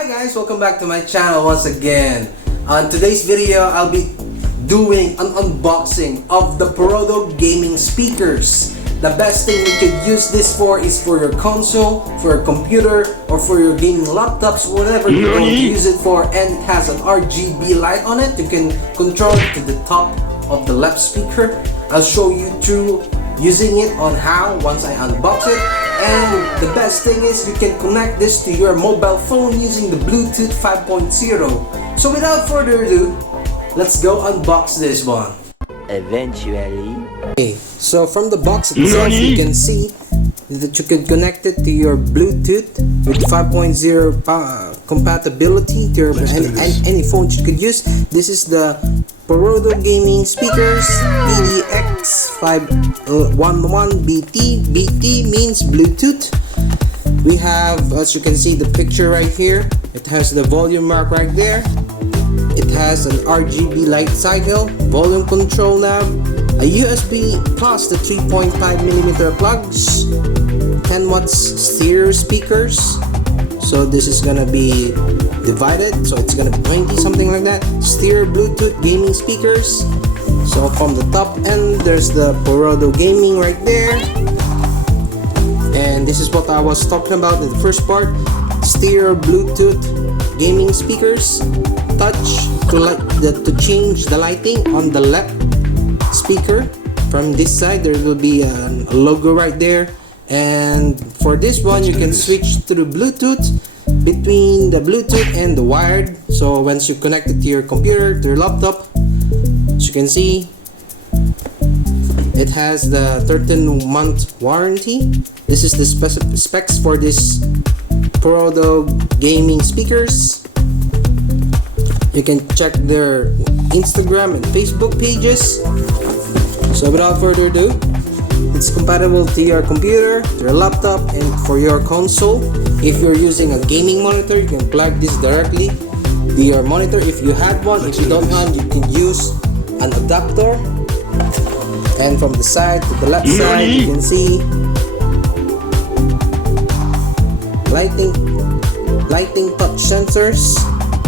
Hi guys, welcome back to my channel once again. On today's video, I'll be doing an unboxing of the Porodo gaming speakers. The best thing you could use this for is for your console, for your computer, or for your gaming laptops, whatever you're going to use it for. And it has an RGB light on it. You can control it to the top of the left speaker. I'll show you through using it on how once I unbox it. And the best thing is you can connect this to your mobile phone using the Bluetooth 5.0. So without further ado, let's go unbox this one. Eventually. Okay, so from the box itself, you can see that you can connect it to your Bluetooth with 5.0 compatibility to your any phone you could use. This is the Porodo gaming speakers PDX511BT. BT means Bluetooth. We have, as you can see, the picture right here. It has the volume mark right there. It has an RGB light cycle, volume control knob, a USB plus the 3.5mm plugs, 10 watts stereo speakers. So this is gonna be divided, so it's gonna be 20, something like that. Stereo Bluetooth gaming speakers. So from the top end, there's the Porodo gaming right there. And this is what I was talking about in the first part. Stereo Bluetooth gaming speakers. Touch to change the lighting on the left speaker. From this side, there will be a logo right there. And for this one, you can switch to the Bluetooth between the Bluetooth and the wired. So once you connect it to your computer, to your laptop, as you can see, it has the 13-month warranty. This is the specs for this Porodo gaming speakers. You can check their Instagram and Facebook pages. So without further ado, it's compatible to your computer, your laptop, and for your console. If you're using a gaming monitor, you can plug this directly to your monitor if you had one. If you don't have, you can use an adapter. And from the side to the left side, you can see lighting touch sensors,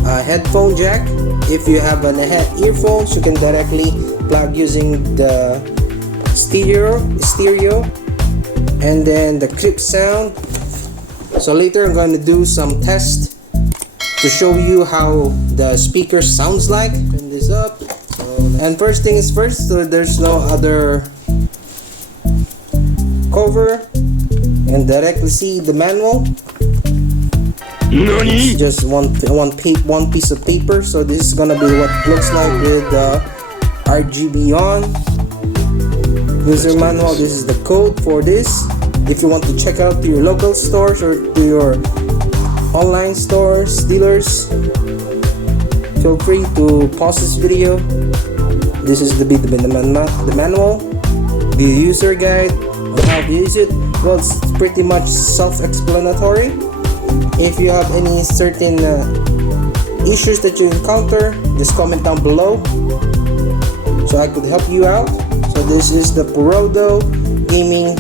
a headphone jack. If you have an earphones, you can directly plug using the stereo, and then the clip sound. So later I'm going to do some tests to show you how the speaker sounds like. Turn this up. And first thing is first, so there's no other cover, and directly see the manual. It's just one piece of paper. So this is gonna be what it looks like with the RGB on. User manual. This is the code for this. If you want to check out to your local stores or to your online stores, dealers, feel free to pause this video. This is the manual, the user guide on how to use it. Well, it's pretty much self-explanatory. If you have any certain issues that you encounter, just comment down below so I could help you out. So this is the Porodo gaming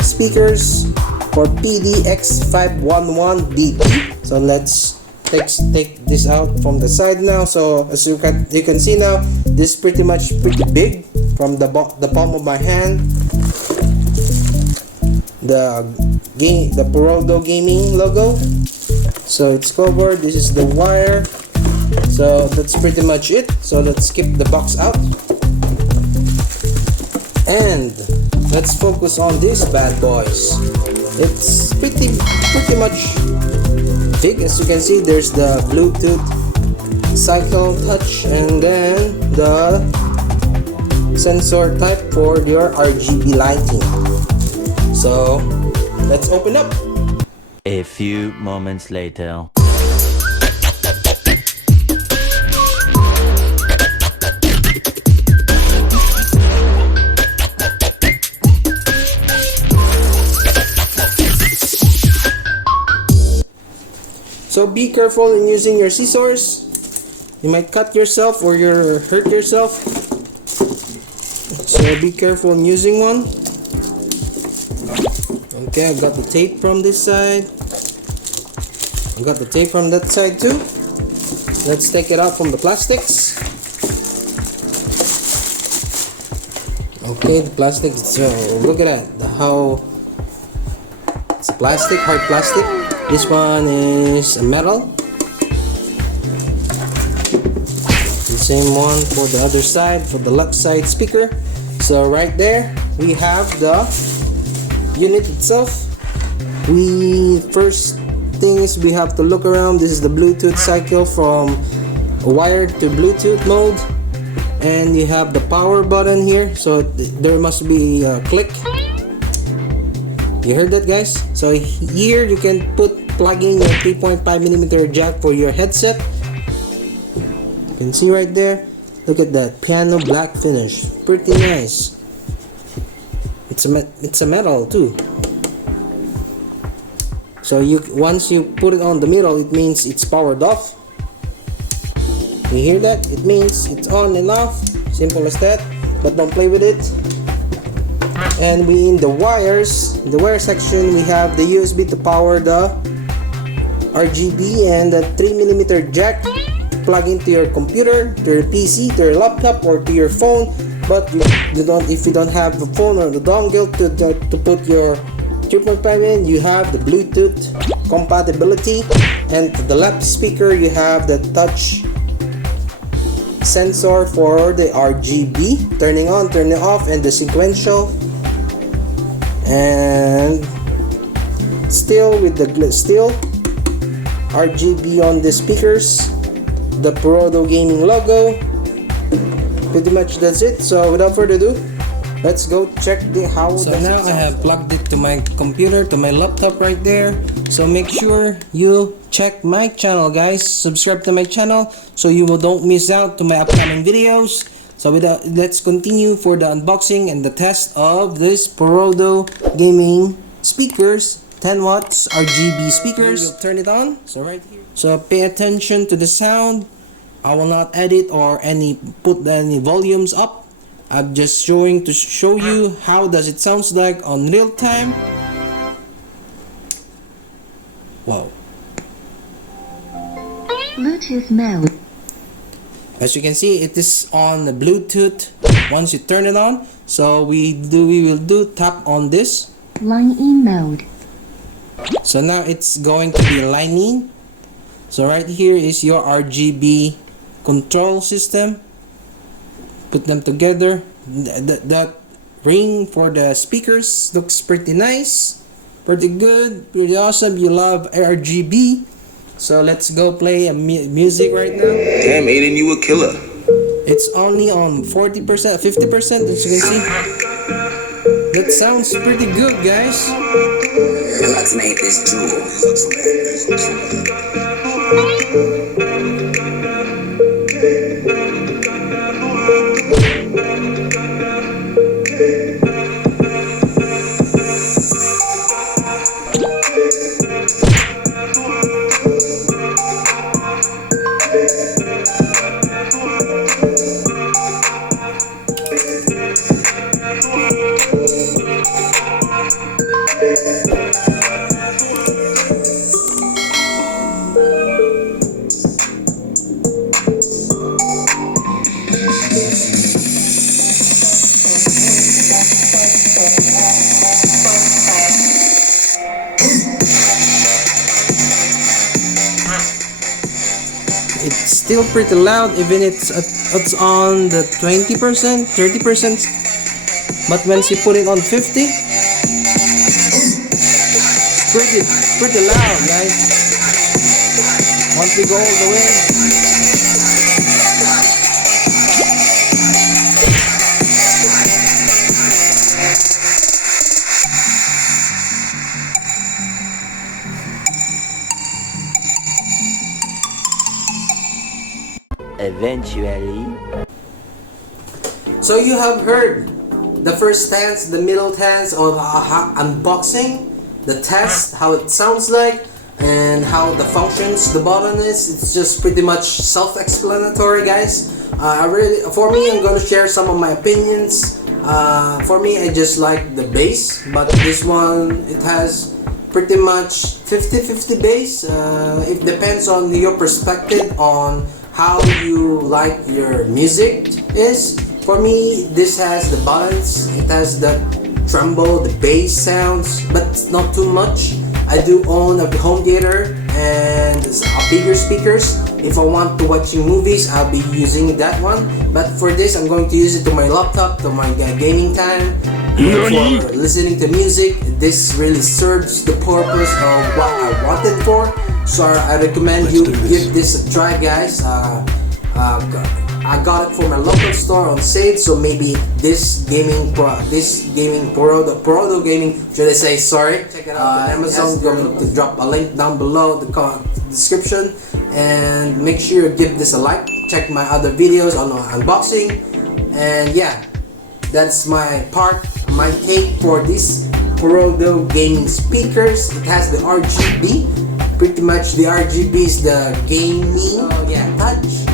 speakers for PDX511BT. So let's take this out from the side now. So as you can see now, this is pretty big from the palm of my hand. The Porodo gaming logo. So it's covered. This is the wire. So that's pretty much it. So let's skip the box out. And let's focus on these bad boys. It's pretty much big. As you can see, there's the Bluetooth cycle touch, and then the sensor type for your RGB lighting. So let's open up. A few moments later. So be careful in using your scissors. You might cut yourself or hurt yourself. So be careful in using one. Okay, I got the tape from this side. I got the tape from that side too. Let's take it out from the plastics. Okay, the plastic. So look at that. How it's plastic, hard plastic. This one is a metal. The same one for the other side, for the left side speaker. So right there we have the unit itself. First thing is we have to look around. This is the Bluetooth cycle from wired to Bluetooth mode, and you have the power button here, so there must be a click. You heard that, guys? So here you can plug in your 3.5mm jack for your headset. You can see right there, look at that piano black finish, pretty nice. It's a metal too. So once you put it on the middle, it means it's powered off. You hear that? It means it's on and off. Simple as that. But don't play with it. And in the wire section, we have the USB to power the RGB and the 3mm jack to plug into your computer, to your PC, to your laptop, or to your phone. But if you don't have the phone or the dongle to put your 3.5 in, you have the Bluetooth compatibility, and to the left speaker you have the touch sensor for the RGB, turning on, turning off, and the sequential. And still with the RGB on the speakers, the Porodo gaming logo. Pretty much that's it. So without further ado, let's go check how. So now I have plugged it to my computer, to my laptop right there. So make sure you check my channel, guys. Subscribe to my channel so you don't miss out to my upcoming videos. So let's continue for the unboxing and the test of this Porodo gaming speakers, 10 watts RGB speakers. We'll turn it on. So right here. So pay attention to the sound. I will not edit or put any volumes up. I'm just show you how does it sounds like on real time. Wow. Bluetooth mode. As you can see, it is on the Bluetooth once you turn it on. So we will tap on this. Line in mode. So now it's going to be line in. So right here is your RGB control system. Put them together. That ring for the speakers looks pretty nice, pretty good, pretty awesome. You love RGB. So let's go play music right now. Damn, Aiden, you a killer. It's only on 40%, 50%, as you can see. That sounds pretty good, guys. Let's make this It's still pretty loud, even it's on the 20%, 30%. But once you put it on 50, it's pretty loud, guys. Once we go all the way. Eventually. So you have heard the first stance, the middle stance of unboxing, the test, how it sounds like, and how the functions, the button is. It's just pretty much self-explanatory, guys. For me, I'm gonna share some of my opinions. For me, I just like the bass, but this one, it has pretty much 50-50 base. It depends on your perspective on how you like your music is. For me, this has the balance. It has the tremble, the bass sounds, but not too much. I do own a home theater and a bigger speakers. If I want to watching movies, I'll be using that one. But for this, I'm going to use it to my laptop, to my gaming time. And for listening to music, this really serves the purpose of what I want it for. So I recommend you give this a try, guys. I got it from my local store on sale, so maybe this gaming Porodo gaming, should I say, sorry, check it out on Amazon. Going to drop a link down below the description, and make sure you give this a like. Check my other videos on unboxing, and yeah, that's my take for this Porodo gaming speakers. It has the RGB. Pretty much the RGB is the gaming touch.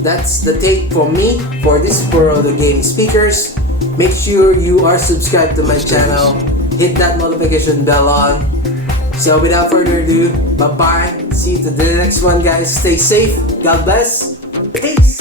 That's the take for me for this Porodo gaming speakers. Make sure you are subscribed to my channel. Hit that notification bell on. So without further ado, bye bye. See you to the next one, guys. Stay safe. God bless. Peace.